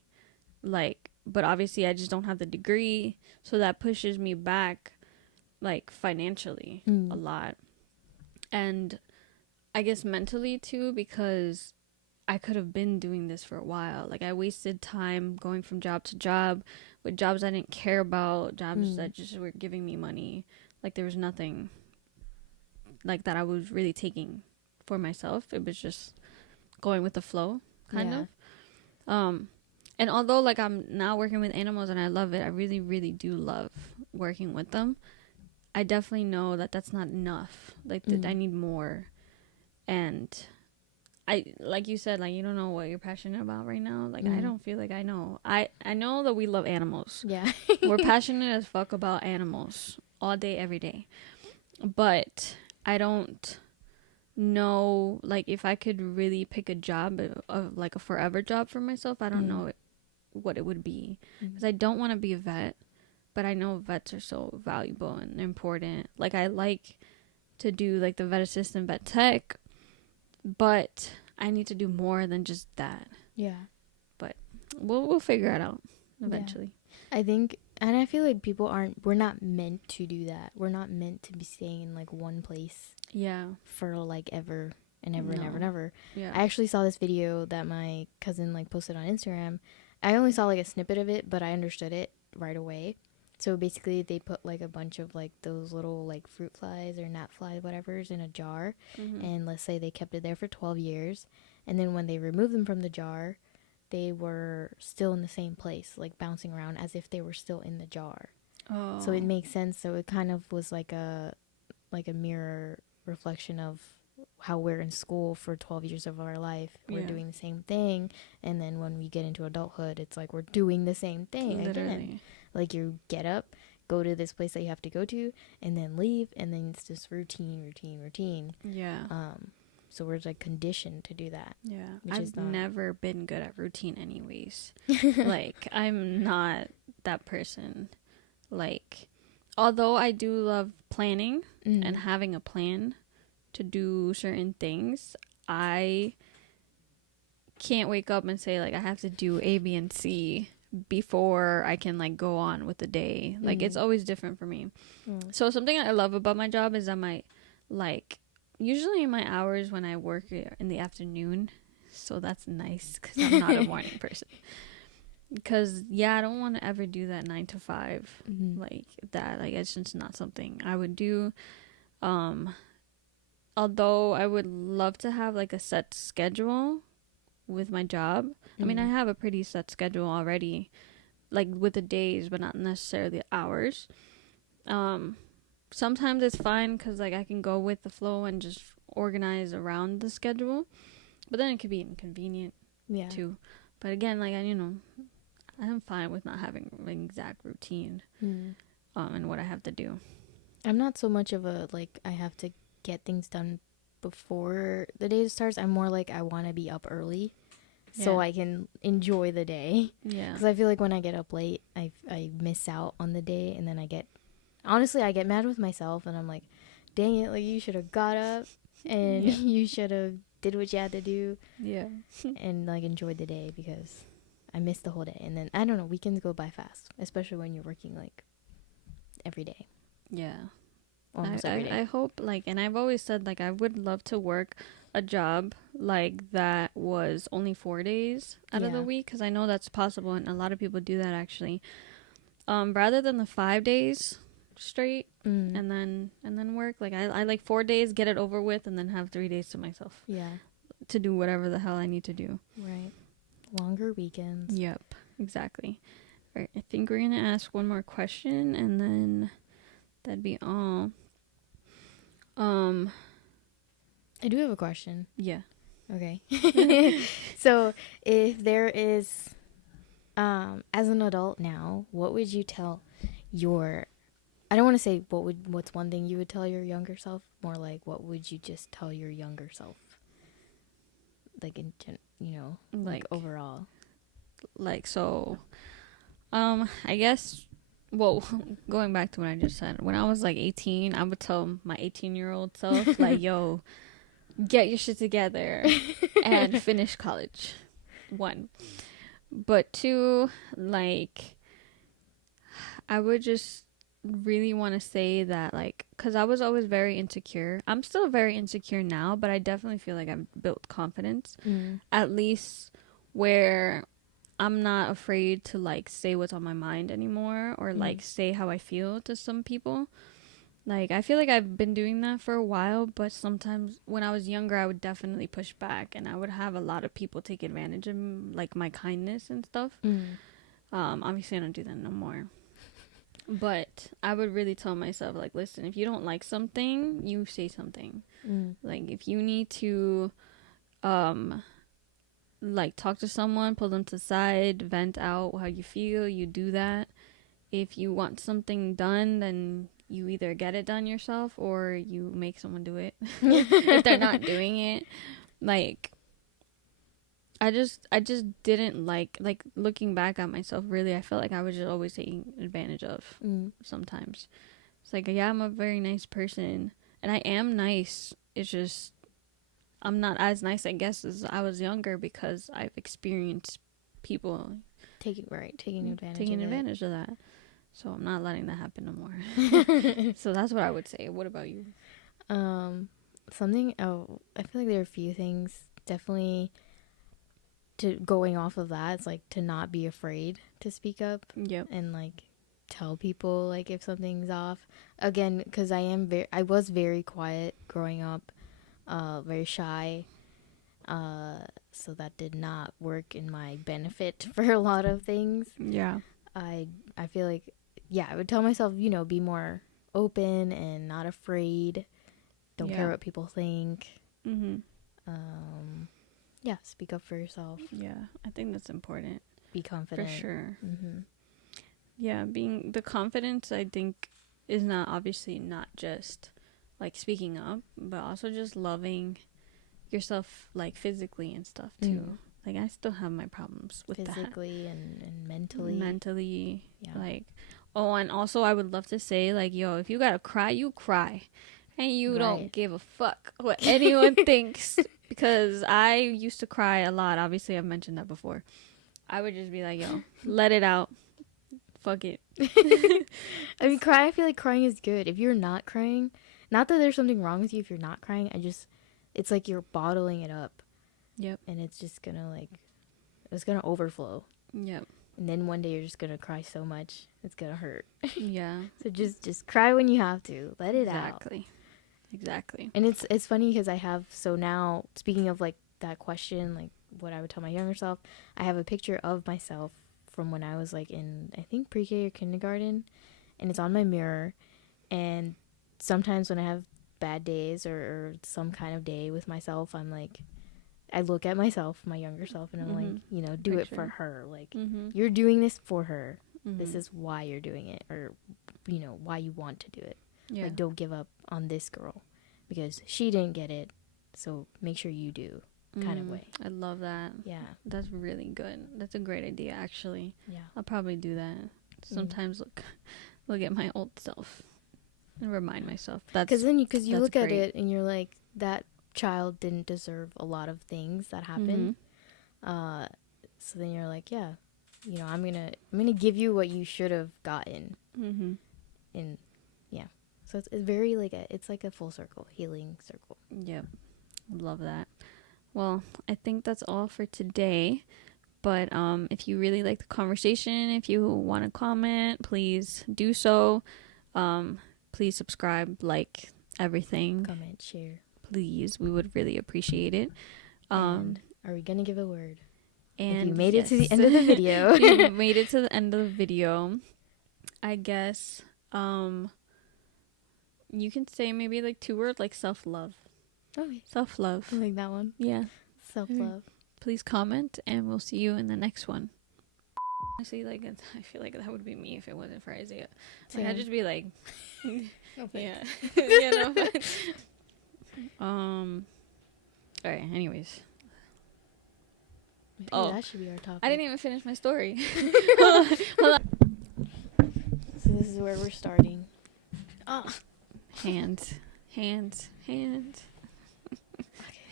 Like, but obviously I just don't have the degree. So that pushes me back, like, financially a lot. And I guess mentally too, because I could have been doing this for a while. Like, I wasted time going from job to job with jobs I didn't care about, jobs that just were giving me money. Like, there was nothing like that I was really taking for myself. It was just going with the flow, kind of. And although, like, I'm now working with animals and I love it, I really, really do love working with them. I definitely know that that's not enough. Like, that I need more. And I, like you said, like, you don't know what you're passionate about right now. Like, I don't feel like I know. I know that we love animals. Yeah. We're passionate as fuck about animals all day, every day. But I don't know, like, if I could really pick a job, of like a forever job for myself, I don't know what it would be. Because I don't want to be a vet. But I know vets are so valuable and important. Like, I like to do, like, the vet assistant, vet tech. But I need to do more than just that. Yeah. But we'll figure it out eventually. Yeah. I think, and I feel like we're not meant to do that. We're not meant to be staying in, like, one place. Yeah. For, like, ever and ever and ever and ever. Yeah. I actually saw this video that my cousin, like, posted on Instagram. I only saw, like, a snippet of it, but I understood it right away. So basically they put like a bunch of like those little like fruit flies or gnat flies, whatever's in a jar. And let's say they kept it there for 12 years. And then when they removed them from the jar, they were still in the same place, like bouncing around as if they were still in the jar. Oh. So it makes sense. So it kind of was like a mirror reflection of how we're in school for 12 years of our life. We're doing the same thing. And then when we get into adulthood, it's like we're doing the same thing again. Like you get up, go to this place that you have to go to, and then leave. And then it's just routine. Yeah. So we're like conditioned to do that. Yeah. I've never been good at routine anyways. Like I'm not that person. Like, although I do love planning and having a plan to do certain things, I can't wake up and say like I have to do A, B, and C before I can like go on with the day. Like it's always different for me. So something I love about my job is I might like usually in my hours when I work in the afternoon, so that's nice because I'm not a morning person. Because I don't want to ever do that 9 to 5 like that. Like it's just not something I would do. Although I would love to have like a set schedule with my job. I mean, I have a pretty set schedule already, like with the days, but not necessarily the hours. Sometimes it's fine because like I can go with the flow and just organize around the schedule, but then it could be inconvenient too. But again, like I'm fine with not having an exact routine and what I have to do. I'm not so much of a like I have to get things done before the day starts. I'm more like I want to be up early so I can enjoy the day. Yeah. Because I feel like when I get up late, I miss out on the day, and then I get mad with myself, and I'm like, dang it, like you should have got up and you should have did what you had to do. Yeah. And like enjoyed the day because I missed the whole day. And then I don't know, weekends go by fast, especially when you're working like every day. Yeah. Almost every day. I hope like, and I've always said like I would love to work a job like that was only 4 days out of the week, because I know that's possible and a lot of people do that actually. Rather than the 5 days straight and then work, like I like 4 days, get it over with, and then have 3 days to myself. Yeah. To do whatever the hell I need to do. Right. Longer weekends. Yep. Exactly. All right. I think we're gonna ask one more question and then that'd be all. I do have a question. Yeah. Okay. So if there is, as an adult now, what would you tell your, I don't want to say what's one thing you would tell your younger self, more like what would you just tell your younger self? Like like overall. Like, so, I guess, well, going back to what I just said, when I was like 18, I would tell my 18-year-old self, like, yo, get your shit together and finish college. 1. But 2, like, I would just really want to say that, like, because I was always very insecure. I'm still very insecure now, but I definitely feel like I've built confidence, at least where I'm not afraid to, like, say what's on my mind anymore or, like, say how I feel to some people. Like, I feel like I've been doing that for a while, but sometimes when I was younger, I would definitely push back, and I would have a lot of people take advantage of, like, my kindness and stuff. Obviously, I don't do that no more. But I would really tell myself, like, listen, if you don't like something, you say something. Like, if you need to, like, talk to someone, pull them to the side, vent out how you feel, you do that. If you want something done, then you either get it done yourself or you make someone do it if they're not doing it. Like, I just didn't like looking back at myself, really, I felt like I was just always taking advantage of sometimes. It's like, yeah, I'm a very nice person and I am nice. It's just I'm not as nice, I guess, as I was younger because I've experienced people taking advantage of that. So I'm not letting that happen no more. So that's what I would say. What about you? I feel like there are a few things. Definitely going off of that, it's like to not be afraid to speak up. Yep. And like tell people like if something's off. Again, because I was very quiet growing up, very shy. So that did not work in my benefit for a lot of things. Yeah. I feel like, yeah, I would tell myself, you know, be more open and not afraid. Don't care what people think. Mm-hmm. Yeah, speak up for yourself. Yeah, I think that's important. Be confident. For sure. Mm-hmm. Yeah, being the confidence, I think, is obviously not just like speaking up, but also just loving yourself, like physically and stuff too. Like I still have my problems with physically that. and mentally. Yeah. Like, oh, and also I would love to say, like, yo, if you gotta cry, you cry, and you don't give a fuck what anyone thinks. Because I used to cry a lot. Obviously, I've mentioned that before. I would just be like, yo, let it out. Fuck it. I mean, I feel like crying is good. If you're not crying, not that there's something wrong with you if you're not crying, it's like you're bottling it up. Yep. And it's just gonna it's gonna overflow. Yep. And then one day you're just gonna cry so much, it's gonna hurt. Yeah. So just cry when you have to. Let it out. Exactly. And it's funny because so now, speaking of like that question, like what I would tell my younger self, I have a picture of myself from when I was like in, I think, pre-K or kindergarten, and it's on my mirror. And sometimes when I have bad days or some kind of day with myself, I'm like, I look at myself, my younger self, and I'm like, you know, do it for her. Like, you're doing this for her. This is why you're doing it, or, you know, why you want to do it. Yeah. Like, don't give up on this girl because she didn't get it, so make sure you do, kind of way. I love that. Yeah. That's really good. That's a great idea, actually. Yeah. I'll probably do that. Sometimes look at my old self and remind myself. Because you look at it and you're like, that child didn't deserve a lot of things that happened. So then you're like, yeah, you know, I'm gonna give you what you should have gotten. And yeah, so it's very like it's like a full circle, healing circle. Yep. Love that. Well, I think that's all for today. But if you really like the conversation, if you want to comment, please do so. Please subscribe, like everything. Comment, share. Please, we would really appreciate it. And are we gonna give a word? And if you made it to the end of the video. You made it to the end of the video. I guess you can say maybe like 2 words, like self-love. Okay. Self-love. I like that one. Yeah. Self-love. Please comment, and we'll see you in the next one. Honestly, like, I feel like that would be me if it wasn't for Isaiah. Like, I'd just be like, yeah. Yeah, no, but, all right, anyways. That should be our topic. I didn't even finish my story. Hold on. So this is where we're starting.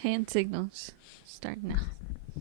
Hand signals. Start now.